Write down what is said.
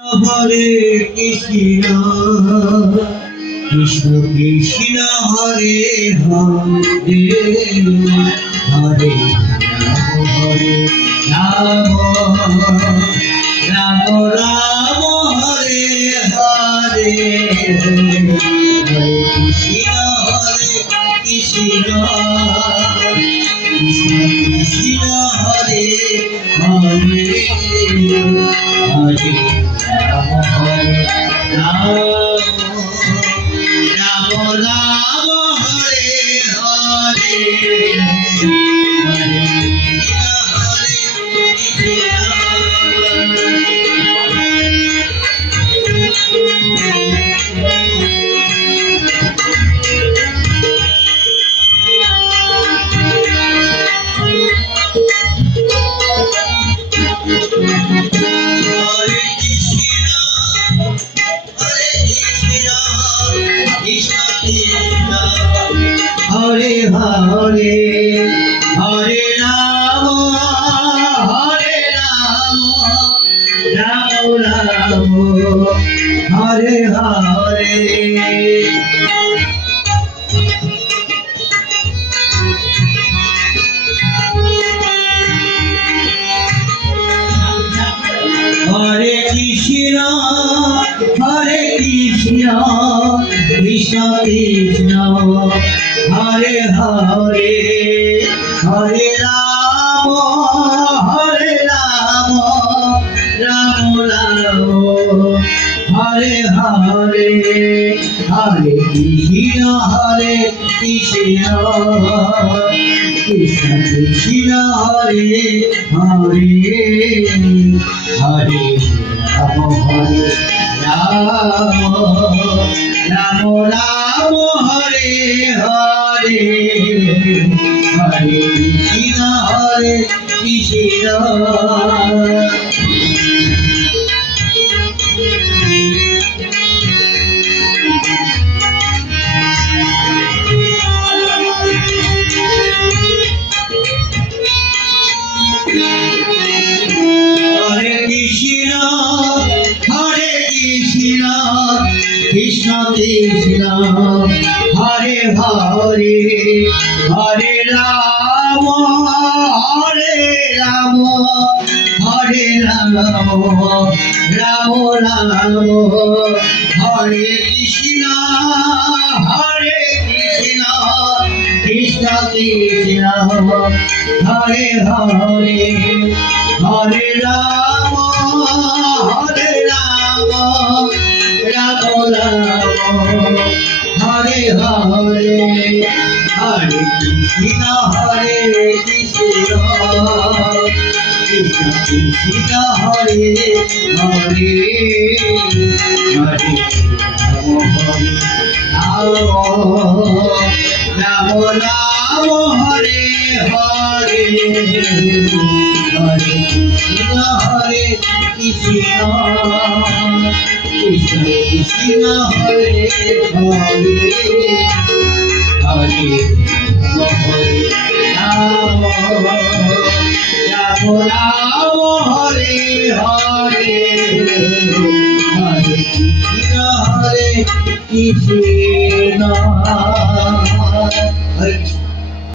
Hare Krishna Krishna Krishna Hare Hare Hare Ram Ram Ram Hare Hare Hare Krishna Krishna Krishna Hare Hare Hare Ram Ram Ram Hare Hare Hare Hare Hare Hare Ram Ram Ram Hare Hare Hare Krishna Krishna Krishna Hare Hare Hare Ram Ram Ram Hare Hare Hare Krishna Krishna Krishna Hare Hare Hare Ram Ram Ram Hare Hare Hare Krishna Krishna Krishna Hare Hare Hare Ram Hare Ram Ram Ram Hare Krishna Krishna Krishna Hare Hare Hare Ram Ram Ram Hare Hare Hare Krishna Krishna Krishna Hare Hare Hare Ram Ram Hare Hare Hare Krishna Krishna Krishna Hare Hare Hare Ram Ram Ram Hare Hare Hare Krishna